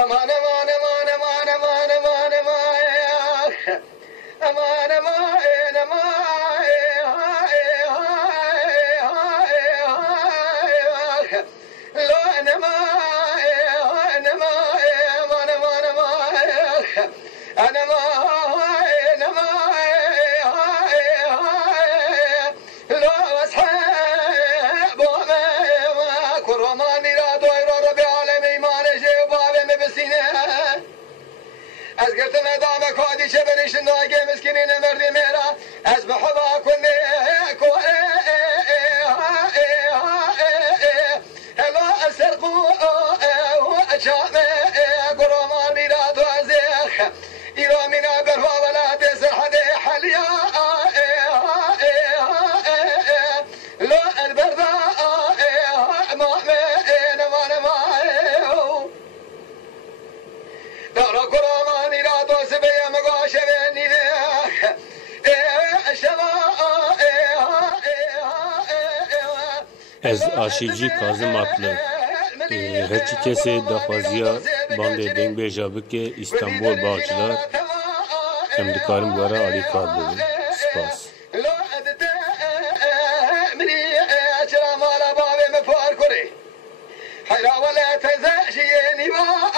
امان امان امان امان امان امان امان امان از گرتن ادامه کادی چه بریشن ناگه مسکینی نمردی میرا از بحبا کنی کوه هلا اسرقو و اچامه قرمانی را تو ازیخ ایرا مینا برها ولا تسر حد حلیا لا البردا ما نمان ما دارا قرمانی را تو سبیا مگاشه نیده از آشیلجی کازم اطلق هرچی کسی دخوازیا باند دنگ بیجا بکه استانبول باغچلار امدکارم دوارا آلی کار بگم سپاس حيرا ولا تزاشيني ما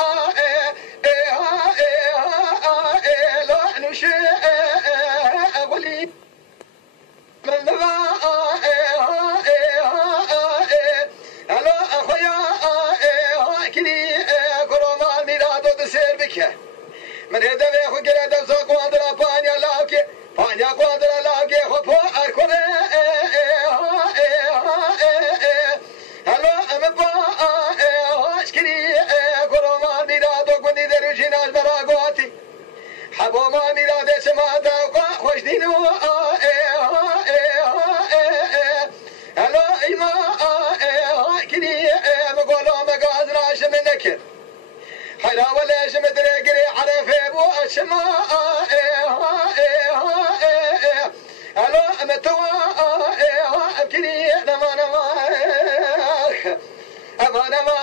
لو نشي ولي من ما هلا اخويا كني كرومان ميلاد تسير بك من هذا اخو قرا دوسا قوادرا بانيا لاوكي بانيا قوادرا لاوكي خو اركوري هلا امبا حبا ما میراده سما دوقا خوش دینو هلا ایما کنی مقولا مقاز راش من نکر حیلا ولیش مدره گری عرفه بو شما هلا امتوا کنی نما نما اما نما